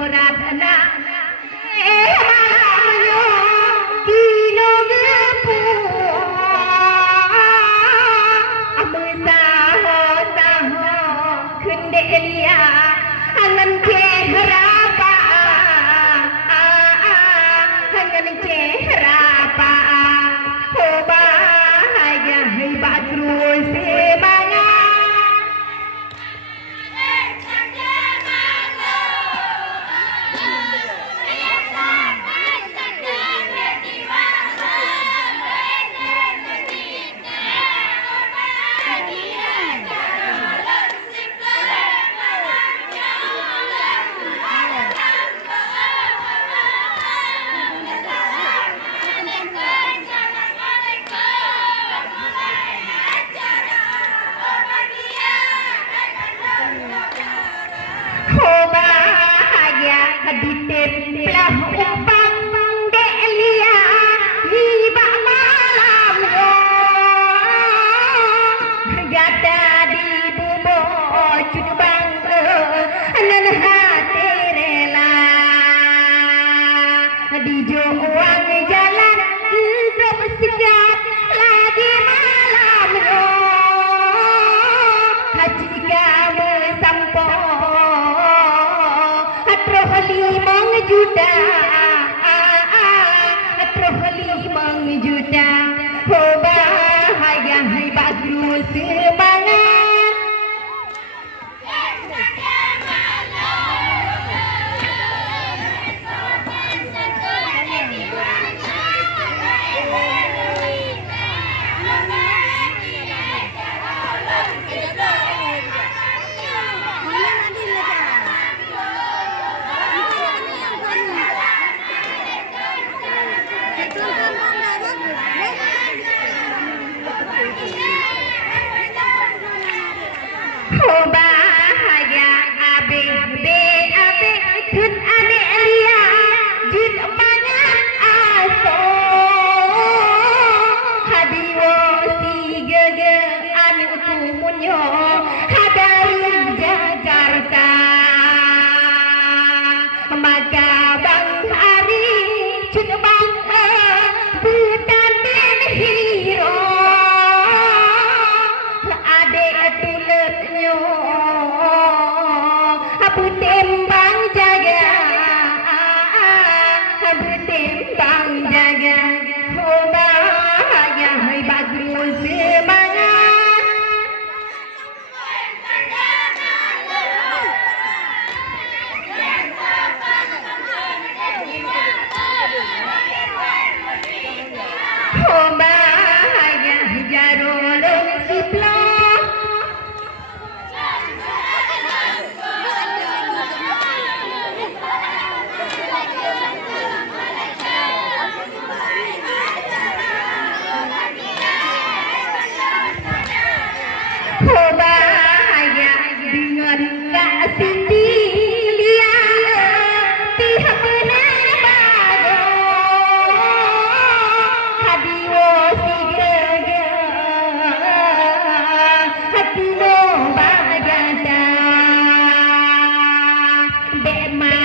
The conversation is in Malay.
ratna malamyo kinogepu amsa ho saho kundelia angan ke harapa angan ke harapa ho bahaya hai badru semanga ditemplah upang delia hiba malam yo gata di bubo cubang nan hati rela di joang jalan hidup sejak lagi malam yo haji kamu sampo limang juta limang juta oh bahaya hai badru semangat oh bahaya abe kun ane elia jin mangan aso hadiwo sigege anu tumunyo hadari Jakarta maka bang hari cun bang bukan den hero ade tuletnyo abu tembang jaga oh bahaya hai badru semangat oh bahaya jarul siplo oh bahaya dengan kasih dia pihak benar bago hadiwo sigege hati no bagada bema